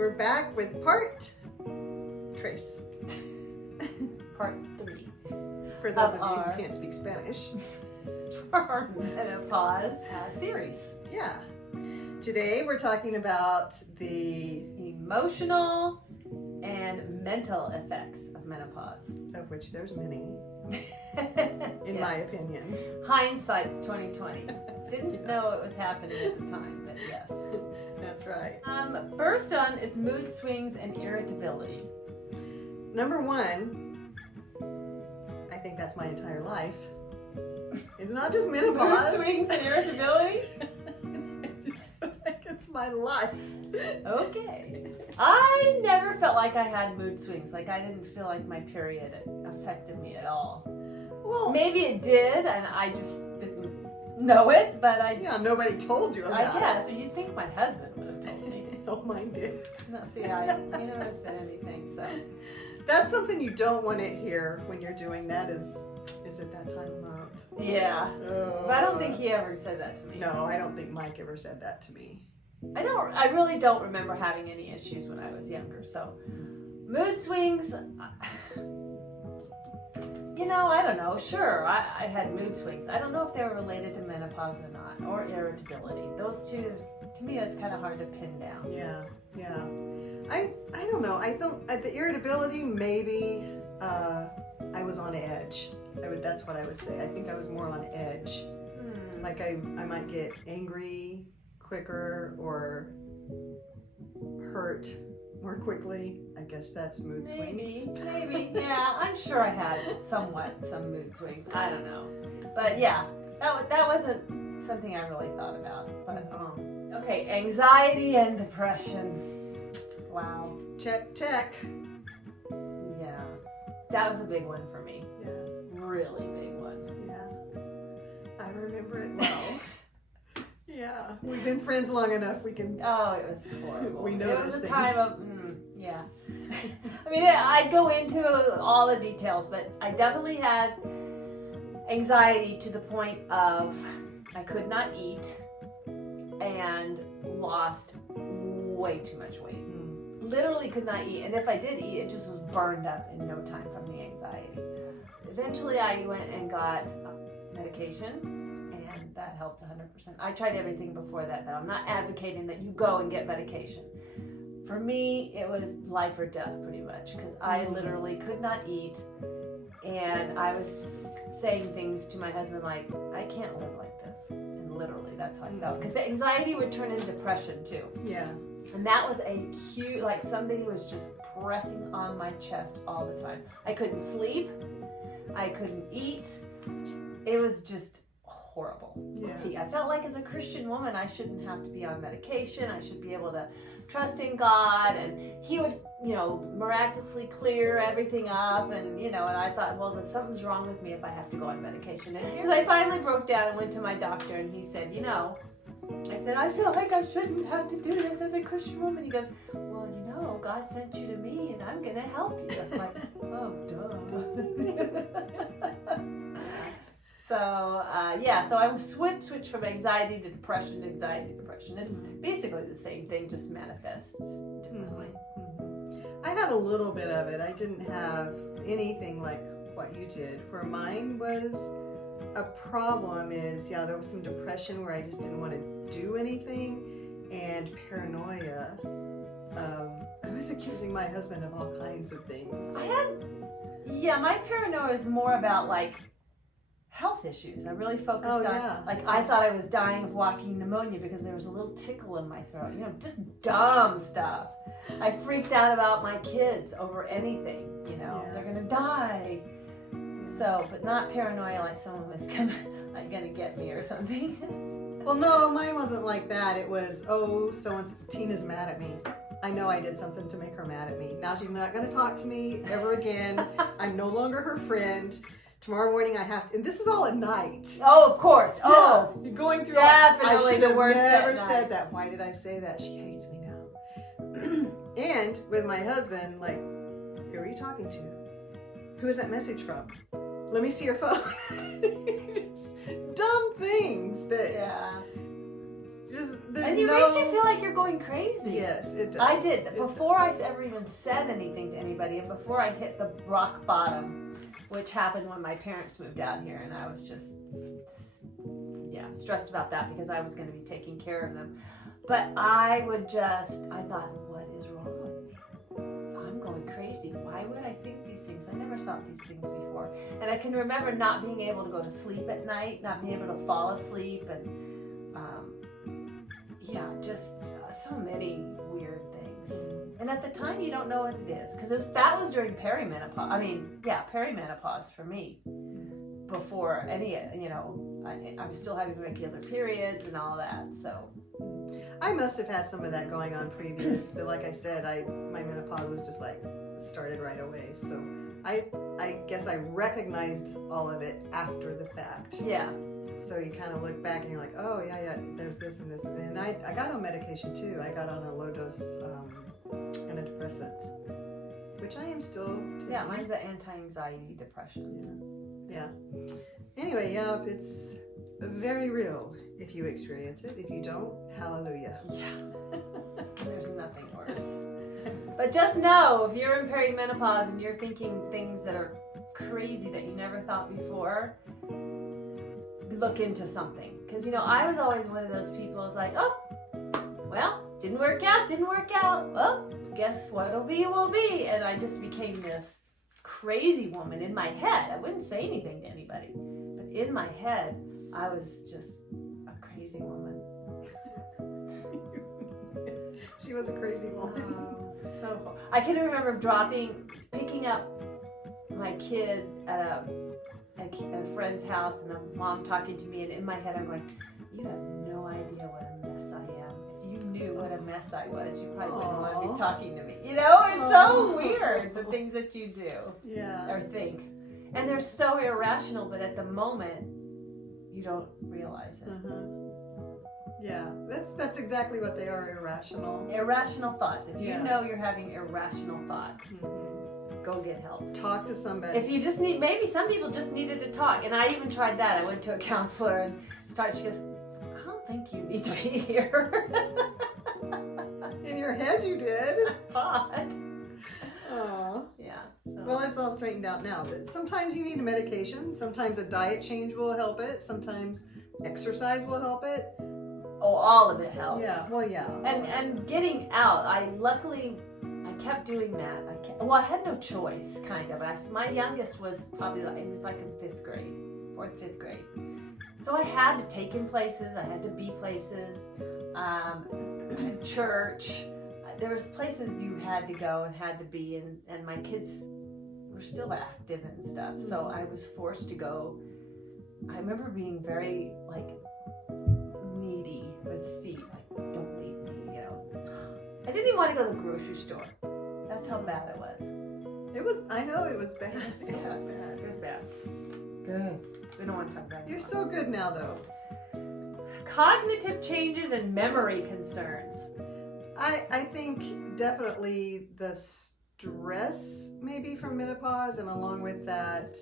We're back with part Trace. Part 3 For those of you our- who can't speak Spanish. for our Menopause series. Yeah. Today we're talking about the Emotional and mental effects of menopause. of which there's many, in Yes. my opinion. Hindsight's 2020. Didn't Yeah. know it was happening at the time, but yes. That's right. First on is mood swings and irritability. Number one, I think that's my entire life. It's not just menopause. Mood swings and irritability? I think it's my life. Okay. I never felt like I had mood swings. Like I didn't feel like my period affected me at all. Well, Maybe it did, and I just didn't know it, but yeah, nobody told you about I guess. Well, you'd think my husband would have told me. it. Oh, mine did. No, see, he never said anything, so. That's something you don't want to hear when you're doing that is it that time of month? Yeah. Oh. But I don't think he ever said that to me. No, I don't think Mike ever said that to me. I really don't remember having any issues when I was younger, so. Mood swings, I don't know. Sure, I had mood swings. I don't know if they were related to menopause or not, or irritability. Those two, to me, that's kind of hard to pin down. Yeah. I don't know. I don't. The irritability, maybe I was on edge. That's what I would say. I think I was more on edge. Like I might get angry quicker or hurt more quickly. I guess that's mood swings. Maybe. Yeah, I'm sure I had some mood swings. I don't know. But yeah, that wasn't something I really thought about. But okay, anxiety and depression. Wow. Check. Yeah. That was a big one for me. Yeah. Really big one. Yeah. I remember it well. Yeah. We've been friends long enough. We can. Oh, it was horrible. We know it was those a things. time of yeah. I mean, I'd go into all the details, but I definitely had anxiety to the point of I could not eat and lost way too much weight. Literally could not eat, and if I did eat, it just was burned up in no time from the anxiety. Eventually, I went and got medication, and that helped 100%. I tried everything before that, though. I'm not advocating that you go and get medication. For me, it was life or death, pretty much, because I literally could not eat, and I was saying things to my husband like, I can't live like this. And literally, that's how I felt. Because the anxiety would turn into depression, too. Yeah. And that was a huge, like something was just pressing on my chest all the time. I couldn't sleep. I couldn't eat. It was just horrible. Yeah. See, I felt like as a Christian woman, I shouldn't have to be on medication. I should be able to trust in God, and He would, miraculously clear everything up. And, and I thought, well, something's wrong with me if I have to go on medication. And here's, I finally broke down and went to my doctor, and he said, I said, I feel like I shouldn't have to do this as a Christian woman. He goes, well, God sent you to me, and I'm going to help you. I'm like, oh, duh. So I switched from anxiety to depression, It's basically the same thing, just manifests differently. I had a little bit of it. I didn't have anything like what you did. Where mine was a problem is, there was some depression where I just didn't want to do anything, and paranoia. I was accusing my husband of all kinds of things. My paranoia is more about like health issues. I really focused on, I thought I was dying of walking pneumonia because there was a little tickle in my throat, just dumb stuff. I freaked out about my kids over anything, they're gonna die. So, but not paranoia like someone was gonna get me or something. Well, no, mine wasn't like that. It was, so-and-so, Tina's mad at me. I know I did something to make her mad at me. Now she's not going to talk to me ever again. I'm no longer her friend. Tomorrow morning I have to, and this is all at night. Oh, of course. Oh, yeah, going through definitely the worst. I should have never said that. Why did I say that? She hates me now. And with my husband, like, who are you talking to? Who is that message from? Let me see your phone. Just dumb things that there's And it no... makes you feel like you're going crazy. Yes, it does. I did. It Before I ever even said anything to anybody, and before I hit the rock bottom, which happened when my parents moved out here, and I was just, stressed about that because I was going to be taking care of them. But I thought, what is wrong with me? I'm going crazy. Why would I think these things? I never thought these things before. And I can remember not being able to go to sleep at night, not being able to fall asleep, and just so many weird things. And at the time, you don't know what it is, because that was during perimenopause. Perimenopause for me. Before any, I was still having regular periods and all that. So I must have had some of that going on previous, but like I said, my menopause was just like started right away. So I guess I recognized all of it after the fact. Yeah. So you kind of look back and you're like, oh yeah, there's this and this, and I got on medication too. I got on a low dose antidepressant, which I am still taking. Yeah, mine's an anti-anxiety depression. Yeah. Anyway, it's very real if you experience it. If you don't, hallelujah. Yeah. There's nothing worse. But just know, if you're in perimenopause and you're thinking things that are crazy that you never thought before, look into something. Because, I was always one of those people who's like, oh, well, didn't work out. Well, guess what'll be will be. And I just became this crazy woman in my head. I wouldn't say anything to anybody, but in my head, I was just a crazy woman. She was a crazy woman. So I can remember picking up my kid at a friend's house, and the mom talking to me, and in my head I'm going, you have no idea what a mess I am. If you knew what a mess I was, you probably wouldn't want to be talking to me. It's so weird, the things that you do or think. And they're so irrational, but at the moment, you don't realize it. Yeah, that's exactly what they are, irrational. Irrational thoughts. If you know you're having irrational thoughts, go get help. Talk to somebody. If you just maybe some people just needed to talk. And I even tried that. I went to a counselor and she goes, I don't think you need to be here. In your head you did. But. Oh. Yeah. So. Well, it's all straightened out now, but sometimes you need a medication. Sometimes a diet change will help it. Sometimes exercise will help it. Oh, all of it helps. Yeah, well, yeah. And getting out, I kept doing that. I had no choice, kind of. My youngest was probably he was like in 4th, 5th grade. So I had to take him places. I had to be places. Church. There was places you had to go and had to be, and my kids were still active and stuff. So I was forced to go. I remember being very needy with Steve. Like, don't leave me, I didn't even want to go to the grocery store. That's how bad it was. I know it was bad. It was bad. Good. We don't want to talk about it. You're so good now, though. Cognitive changes and memory concerns. I think definitely the stress maybe from menopause, and along with that,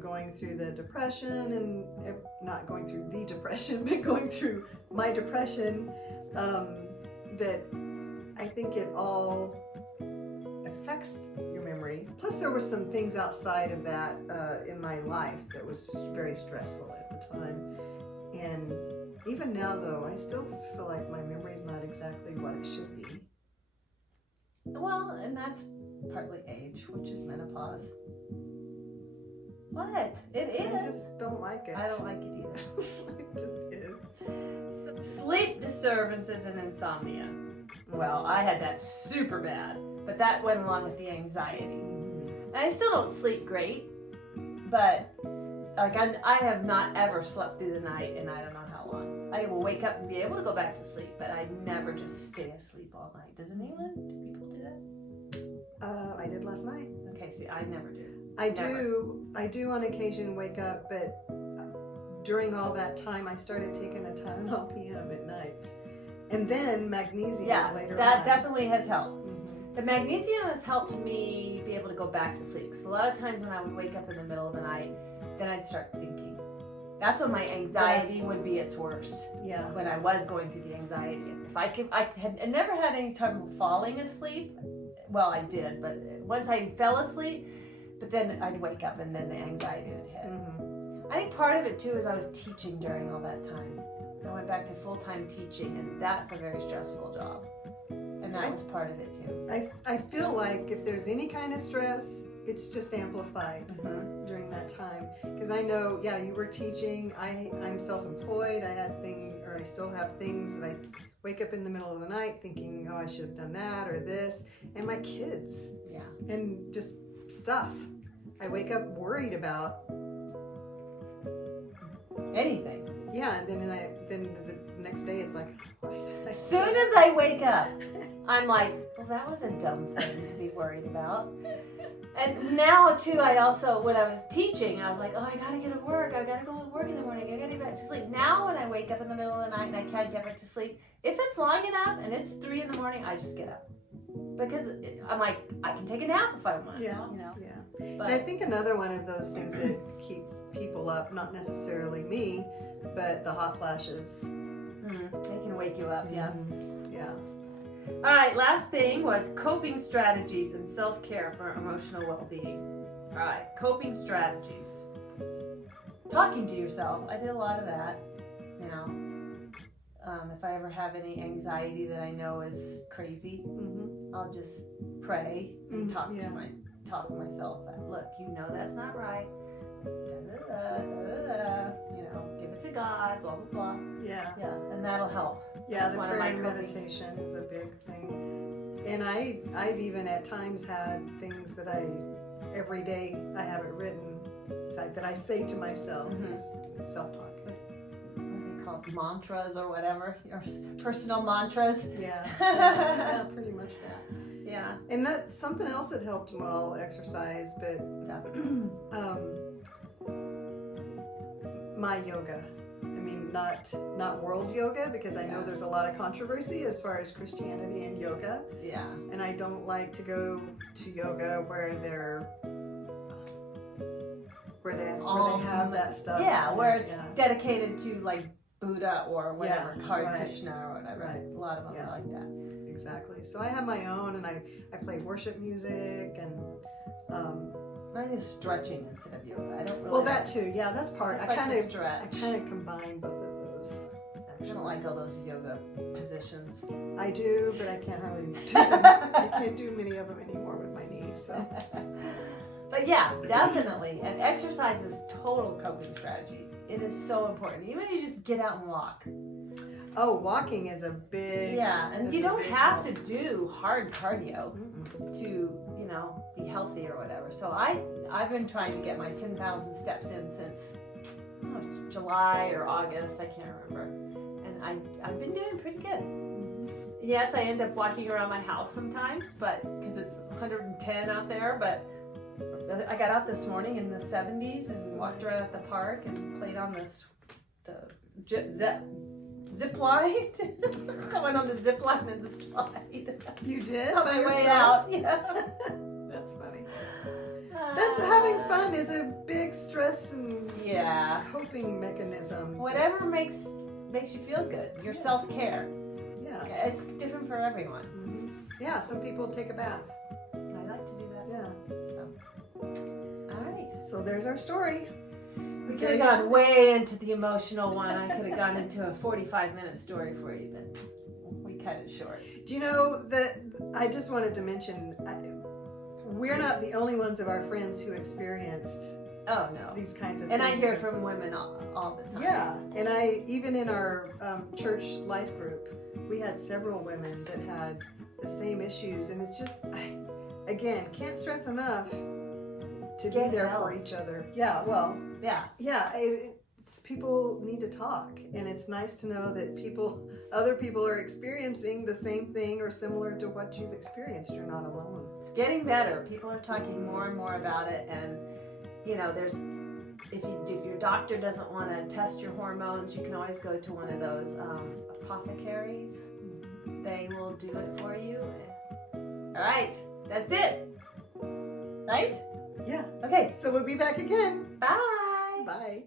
going through the depression, and not going through the depression, but going through my depression, that I think it all affects your memory. Plus there were some things outside of that in my life that was just very stressful at the time. And even now, though, I still feel like my memory is not exactly what it should be. Well, and that's partly age, which is menopause. What? It is. I just don't like it. I don't like it either. It just is. Sleep disturbances and insomnia. Well, I had that super bad, but that went along with the anxiety. And I still don't sleep great, but I have not ever slept through the night in I don't know how long. I will wake up and be able to go back to sleep, but I never just stay asleep all night. Does anyone? Do people do that? I did last night. Okay, see, I never do. I do on occasion wake up, but during all that time I started taking a Tylenol PM at night. And then magnesium later on. That definitely has helped. The magnesium has helped me be able to go back to sleep. Because a lot of times when I would wake up in the middle of the night, then I'd start thinking. That's when my anxiety would be its worst. Yeah. When I was going through the anxiety. If I had never had any trouble falling asleep. Well, I did, but once I fell asleep, but then I'd wake up and then the anxiety would hit. Mm-hmm. I think part of it too is I was teaching during all that time. I went back to full-time teaching, and that's a very stressful job. And that was part of it too. I feel like if there's any kind of stress, it's just amplified during that time. Because I know, you were teaching. I'm self-employed. I still have things that I wake up in the middle of the night thinking, oh, I should have done that or this. And my kids. Yeah. And just stuff. I wake up worried about anything. Yeah, and then the next day it's like, as soon as I wake up, I'm like, well, that was a dumb thing to be worried about. And now too, when I was teaching, I was like, oh, I gotta get to work. I gotta go to work in the morning. I gotta get back to sleep. Now when I wake up in the middle of the night and I can't get back to sleep, if it's long enough and it's 3 a.m, I just get up. Because I'm like, I can take a nap if I want. Yeah. You know? Yeah. But and I think another one of those things that keep people up, not necessarily me, but the hot flashes. they can wake you up, yeah. Yeah. All right, last thing was coping strategies and self-care for emotional well-being. All right, coping strategies. Talking to yourself. I did a lot of that. If I ever have any anxiety that I know is crazy, I'll just pray and talk to myself. Look, that's not right. Give it to God, blah, blah, blah. Yeah. Yeah, and that'll help. Yeah, That's the one of prayer my and coping. meditation is a big thing. And I've even at times had things that every day I have it written, that I say to myself, self-talk. What are they called? Mantras or whatever? Your personal mantras? Yeah. Yeah, pretty much that. Yeah. And that's something else that helped, well, exercise, but my yoga. I mean, not world yoga, because I know there's a lot of controversy as far as Christianity and yoga. Yeah. And I don't like to go to yoga where they have that stuff. Yeah, where it's dedicated to like Buddha or whatever, Hare Krishna or whatever. Right. A lot of them are like that. Exactly. So I have my own, and I play worship music, and mine is stretching instead of yoga. I don't really. well, that too. Yeah, that's part. Just I like kind to of stretch. combine both of those. I don't like all those yoga positions. I do, but I can't hardly do them. I can't do many of them anymore with my knees. So. But yeah, definitely. And exercise is total coping strategy. It is so important. Even if you just get out and walk. Oh, walking is a big. Yeah, and you don't have to do hard cardio to, be healthy or whatever. So I've been trying to get my 10,000 steps in since July or August, I can't remember. And I've been doing pretty good. Yes, I end up walking around my house sometimes, but because it's 110 out there, but I got out this morning in the 70s and walked around at the park and played on the zip line. I went on the zip line and the slide. You did? On my way out. Yeah. That's funny. That's having fun is a big stress and coping mechanism. Whatever makes you feel good. Your self-care. Yeah. Okay, it's different for everyone. Mm-hmm. Yeah, some people take a bath. I like to do that. Yeah. All right. So there's our story. We could have gone way into the emotional one. I could have gone into a 45-minute story for you, but we cut it short. Do you know that I just wanted to mention, we're not the only ones of our friends who experienced these kinds of things. And I hear from women all the time. Yeah, and even in our church life group, we had several women that had the same issues, and it's just, again, can't stress enough to be there for each other. Yeah, well, yeah, people need to talk, and it's nice to know that other people are experiencing the same thing or similar to what you've experienced. You're not alone. It's getting better. People are talking more and more about it, and there's if your doctor doesn't want to test your hormones, you can always go to one of those apothecaries. They will do it for you. All right, that's it. Right? Yeah. Okay. So we'll be back again. Bye. Bye.